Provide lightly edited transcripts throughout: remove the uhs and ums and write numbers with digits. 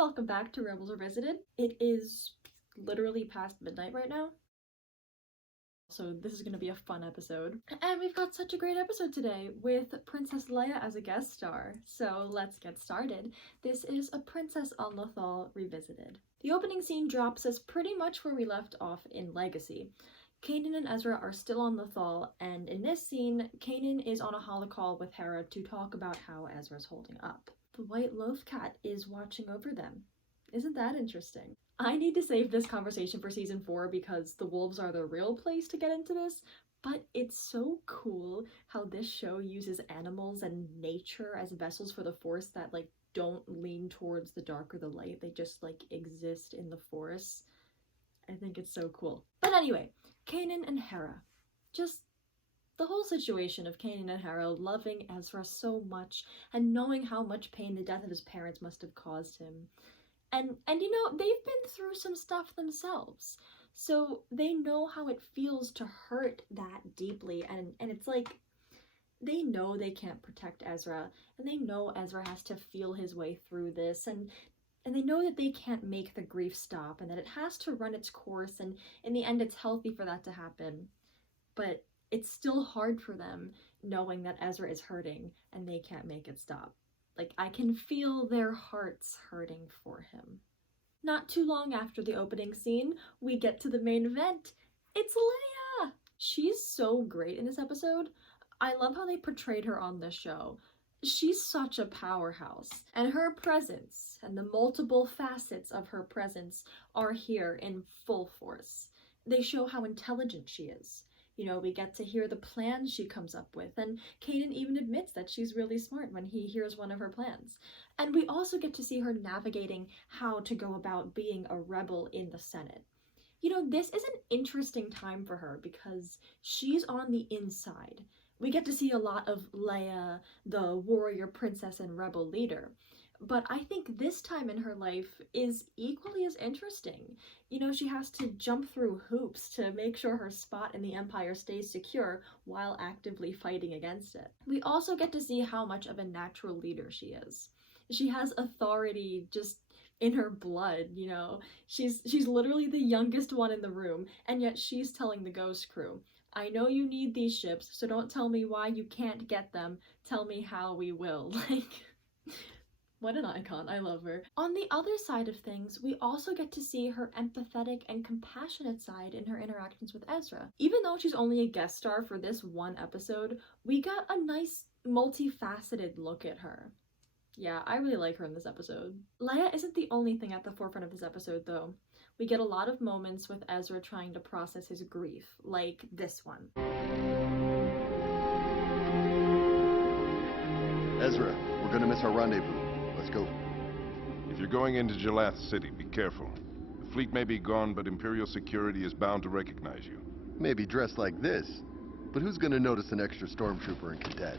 Welcome back to Rebels Revisited. It is literally past midnight right now, so this is going to be a fun episode. And we've got such a great episode today with Princess Leia as a guest star, so let's get started. This is A Princess on Lothal Revisited. The opening scene drops us pretty much where we left off in Legacy. Kanan and Ezra are still on Lothal, and in this scene, Kanan is on a holocall with Hera to talk about how Ezra's holding up. The white loaf cat is watching over them. Isn't that interesting? I need to save this conversation for season 4 because the wolves are the real place to get into this, but it's so cool how this show uses animals and nature as vessels for the Force that don't lean towards the dark or the light. They just exist in the Force. I think it's so cool. But anyway, Kanan and Hera. Just the whole situation of Kanan and Hera loving Ezra so much and knowing how much pain the death of his parents must have caused him. And you know, they've been through some stuff themselves. So they know how it feels to hurt that deeply, and it's they know they can't protect Ezra, and they know Ezra has to feel his way through this, and they know that they can't make the grief stop, and that it has to run its course, and in the end it's healthy for that to happen. But it's still hard for them knowing that Ezra is hurting and they can't make it stop. I can feel their hearts hurting for him. Not too long after the opening scene, we get to the main event. It's Leia! She's so great in this episode. I love how they portrayed her on this show. She's such a powerhouse, and her presence and the multiple facets of her presence are here in full force. They show how intelligent she is. You know, we get to hear the plans she comes up with, and Kanan even admits that she's really smart when he hears one of her plans. And we also get to see her navigating how to go about being a rebel in the Senate. You know, this is an interesting time for her because she's on the inside. We get to see a lot of Leia, the warrior princess and rebel leader. But I think this time in her life is equally as interesting. You know, she has to jump through hoops to make sure her spot in the Empire stays secure while actively fighting against it. We also get to see how much of a natural leader she is. She has authority just in her blood, you know. She's literally the youngest one in the room, and yet she's telling the Ghost crew, I know you need these ships, so don't tell me why you can't get them. Tell me how we will. What an icon, I love her. On the other side of things, we also get to see her empathetic and compassionate side in her interactions with Ezra. Even though she's only a guest star for this one episode, we got a nice multifaceted look at her. Yeah, I really like her in this episode. Leia isn't the only thing at the forefront of this episode, though. We get a lot of moments with Ezra trying to process his grief, like this one. Ezra, we're gonna miss our rendezvous. Let's go. If you're going into Jalath City, be careful. The fleet may be gone, but Imperial security is bound to recognize you. Maybe dressed like this, but who's gonna notice an extra stormtrooper and cadet?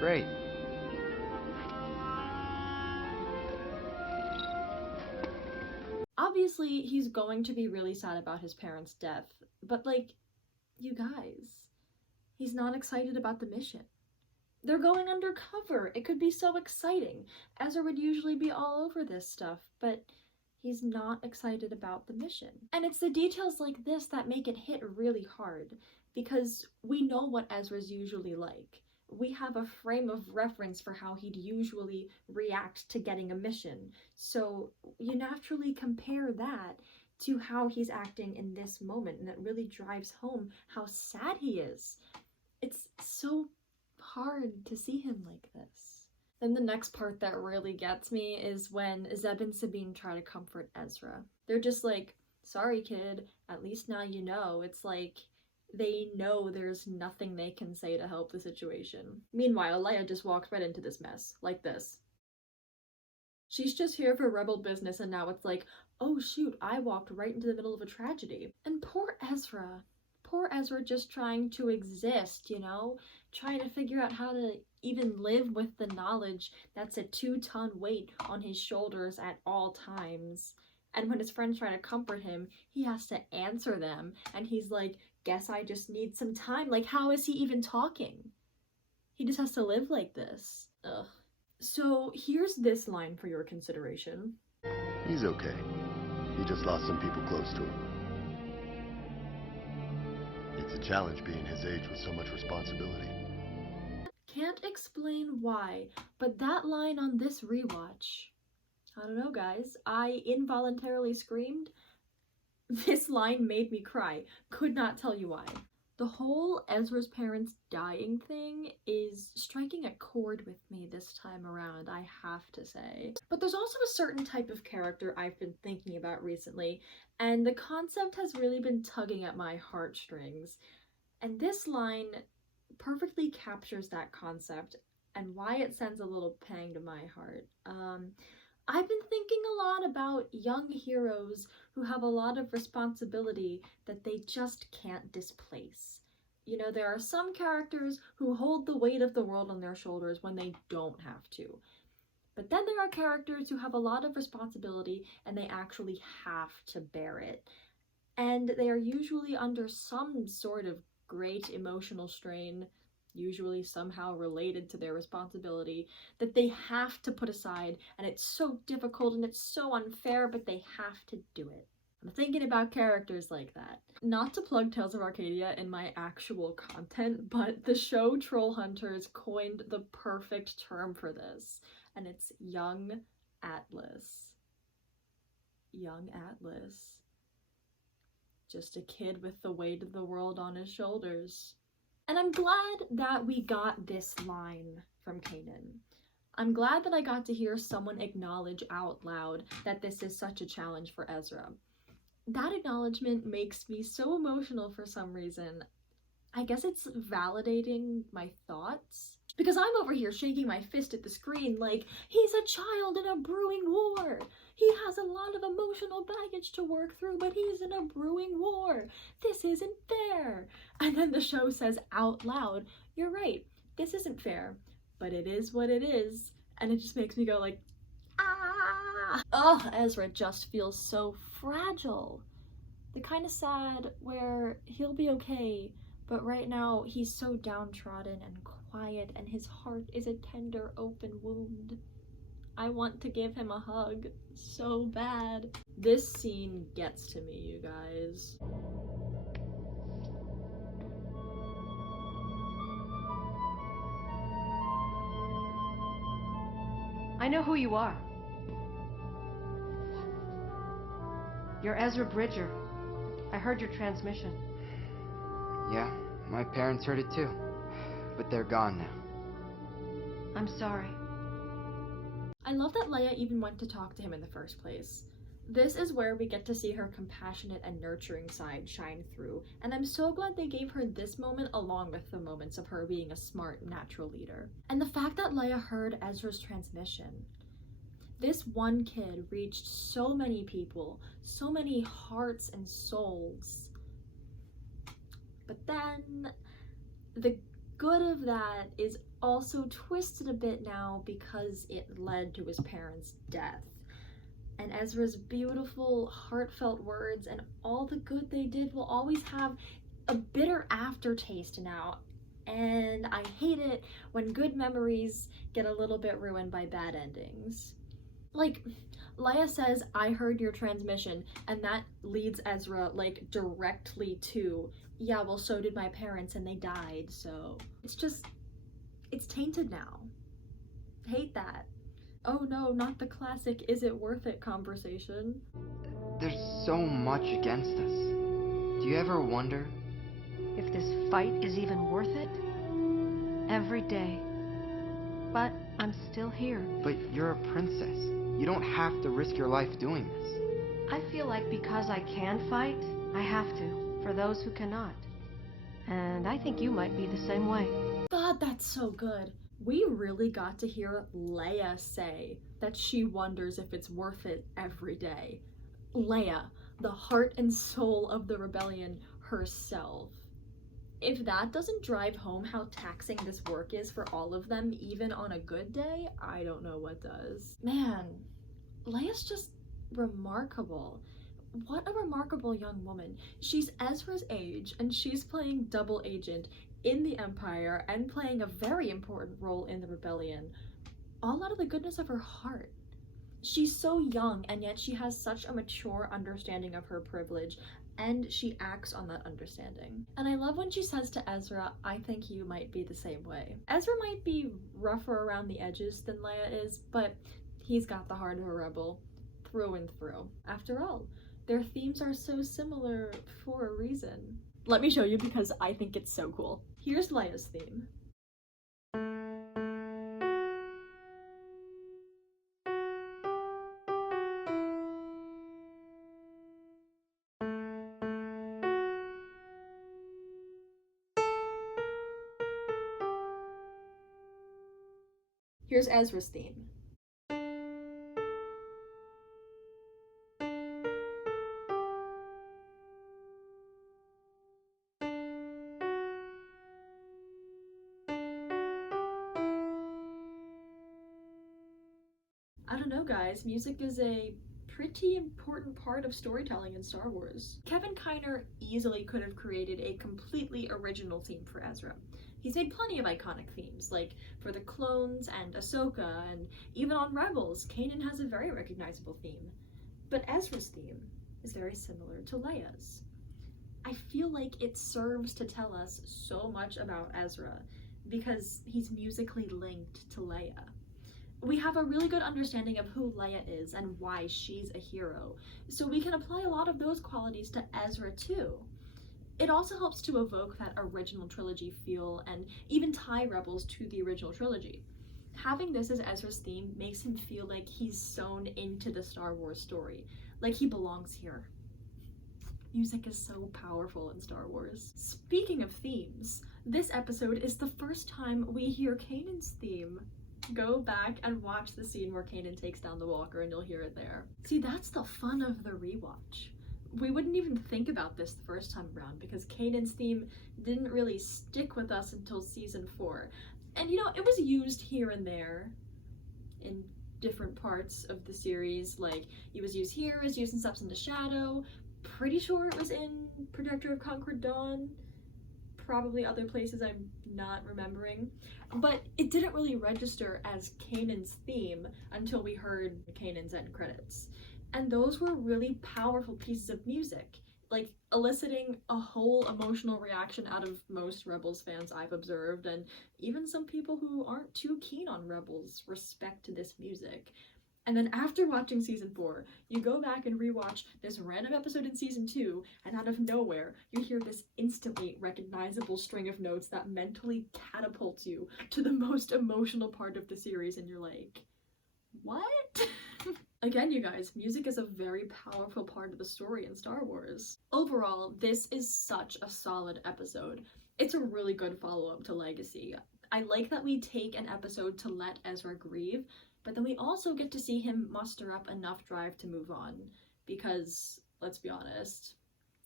Great. Obviously, he's going to be really sad about his parents' death, but you guys, he's not excited about the mission. They're going undercover. It could be so exciting. Ezra would usually be all over this stuff, but he's not excited about the mission. And it's the details like this that make it hit really hard, because we know what Ezra's usually like. We have a frame of reference for how he'd usually react to getting a mission. So you naturally compare that to how he's acting in this moment, and it really drives home how sad he is. It's so hard to see him like this. Then the next part that really gets me is when Zeb and Sabine try to comfort Ezra. They're just like, sorry kid, at least now you know. It's like they know there's nothing they can say to help the situation. Meanwhile, Leia just walks right into this mess, like this. She's just here for rebel business, and now it's like, oh shoot, I walked right into the middle of a tragedy. And poor Ezra just trying to exist, you know? Trying to figure out how to even live with the knowledge that's a 2-ton weight on his shoulders at all times. And when his friends try to comfort him, he has to answer them, and he's like, guess I just need some time. How is he even talking? He just has to live like this. Ugh. So here's this line for your consideration. He's okay. He just lost some people close to him. It's a challenge being his age with so much responsibility. Can't explain why, but that line on this rewatch, I don't know guys, I involuntarily screamed. This line made me cry. Could not tell you why. The whole Ezra's parents dying thing is striking a chord with me this time around, I have to say. But there's also a certain type of character I've been thinking about recently, and the concept has really been tugging at my heartstrings. And this line perfectly captures that concept and why it sends a little pang to my heart. I've been thinking a lot about young heroes who have a lot of responsibility that they just can't displace. You know, there are some characters who hold the weight of the world on their shoulders when they don't have to. But then there are characters who have a lot of responsibility and they actually have to bear it. And they are usually under some sort of great emotional strain, usually somehow related to their responsibility, that they have to put aside, and it's so difficult and it's so unfair, but they have to do it. I'm thinking about characters like that. Not to plug Tales of Arcadia in my actual content, but the show Trollhunters coined the perfect term for this, and it's young Atlas. Young Atlas. Just a kid with the weight of the world on his shoulders. And I'm glad that we got this line from Kanan. I'm glad that I got to hear someone acknowledge out loud that this is such a challenge for Ezra. That acknowledgement makes me so emotional for some reason. I guess it's validating my thoughts. Because I'm over here shaking my fist at the screen like, he's a child in a brewing war. He has a lot of emotional baggage to work through, but he's in a brewing war. This isn't fair. And then the show says out loud, you're right, this isn't fair, but it is what it is. And it just makes me go like, ah! Oh, Ezra just feels so fragile. The kind of sad where he'll be okay, but right now he's so downtrodden and quiet and his heart is a tender open wound. I want to give him a hug so bad. This scene gets to me, you guys. I know who you are. You're Ezra Bridger. I heard your transmission. Yeah, my parents heard it too. But they're gone now. I'm sorry. I love that Leia even went to talk to him in the first place. This is where we get to see her compassionate and nurturing side shine through, and I'm so glad they gave her this moment along with the moments of her being a smart, natural leader. And the fact that Leia heard Ezra's transmission. This one kid reached so many people, so many hearts and souls. But then, the good of that is also twisted a bit now because it led to his parents' death. And Ezra's beautiful, heartfelt words and all the good they did will always have a bitter aftertaste now. And I hate it when good memories get a little bit ruined by bad endings. Like, Leia says, I heard your transmission, and that leads Ezra, like, directly to, yeah, well, so did my parents, and they died, so... It's tainted now. Hate that. Oh no, not the classic is it worth it conversation. There's so much against us. Do you ever wonder? If this fight is even worth it? Every day. But I'm still here. But you're a princess. You don't have to risk your life doing this. I feel like because I can fight, I have to, for those who cannot. And I think you might be the same way. God, that's so good. We really got to hear Leia say that she wonders if it's worth it every day. Leia, the heart and soul of the rebellion herself. If that doesn't drive home how taxing this work is for all of them, even on a good day, I don't know what does. Man, Leia's just remarkable. What a remarkable young woman. She's Ezra's age, and she's playing double agent in the Empire and playing a very important role in the rebellion. all out of the goodness of her heart. She's so young, and yet she has such a mature understanding of her privilege, and she acts on that understanding. And I love when she says to Ezra, I think you might be the same way. Ezra might be rougher around the edges than Leia is, but he's got the heart of a rebel through and through. After all, their themes are so similar for a reason. Let me show you because I think it's so cool. Here's Leia's theme. Here's Ezra's theme. I don't know, guys, music is a pretty important part of storytelling in Star Wars. Kevin Kiner easily could have created a completely original theme for Ezra. He's made plenty of iconic themes, like for the clones and Ahsoka, and even on Rebels, Kanan has a very recognizable theme. But Ezra's theme is very similar to Leia's. I feel like it serves to tell us so much about Ezra because he's musically linked to Leia. We have a really good understanding of who Leia is and why she's a hero, so we can apply a lot of those qualities to Ezra too. It also helps to evoke that original trilogy feel and even tie Rebels to the original trilogy. Having this as Ezra's theme makes him feel like he's sewn into the Star Wars story, like he belongs here. Music is so powerful in Star Wars. Speaking of themes, this episode is the first time we hear Kanan's theme. Go back and watch the scene where Kanan takes down the walker and you'll hear it there. See, that's the fun of the rewatch. We wouldn't even think about this the first time around because Kanan's theme didn't really stick with us until season 4. And you know, it was used here and there in different parts of the series. Like, it was used here, it was used in Steps into Shadow. Pretty sure it was in Protector of Conquered Dawn. Probably other places I'm not remembering. But it didn't really register as Kanan's theme until we heard Kanan's end credits. And those were really powerful pieces of music, like eliciting a whole emotional reaction out of most Rebels fans I've observed, and even some people who aren't too keen on Rebels respect this music. And then after watching season 4, you go back and rewatch this random episode in season 2, and out of nowhere, you hear this instantly recognizable string of notes that mentally catapults you to the most emotional part of the series, and you're like, what? Again, you guys, music is a very powerful part of the story in Star Wars. Overall, this is such a solid episode. It's a really good follow-up to Legacy. I like that we take an episode to let Ezra grieve, but then we also get to see him muster up enough drive to move on, because, let's be honest,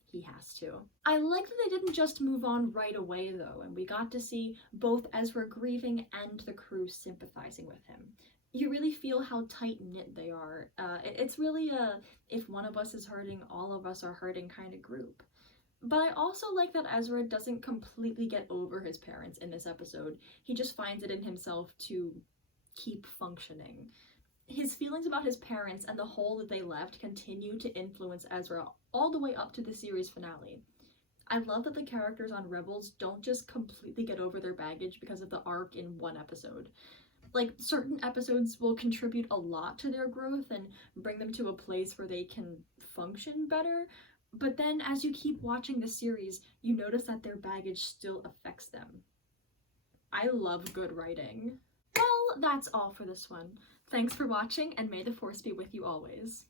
he has to. I like that they didn't just move on right away though, and we got to see both Ezra grieving and the crew sympathizing with him. You really feel how tight-knit they are. It's really a, if one of us is hurting, all of us are hurting kind of group. But I also like that Ezra doesn't completely get over his parents in this episode. He just finds it in himself to keep functioning. His feelings about his parents and the hole that they left continue to influence Ezra all the way up to the series finale. I love that the characters on Rebels don't just completely get over their baggage because of the arc in one episode. Like, certain episodes will contribute a lot to their growth and bring them to a place where they can function better, but then as you keep watching the series, you notice that their baggage still affects them. I love good writing. Well, that's all for this one. Thanks for watching, and may the Force be with you always.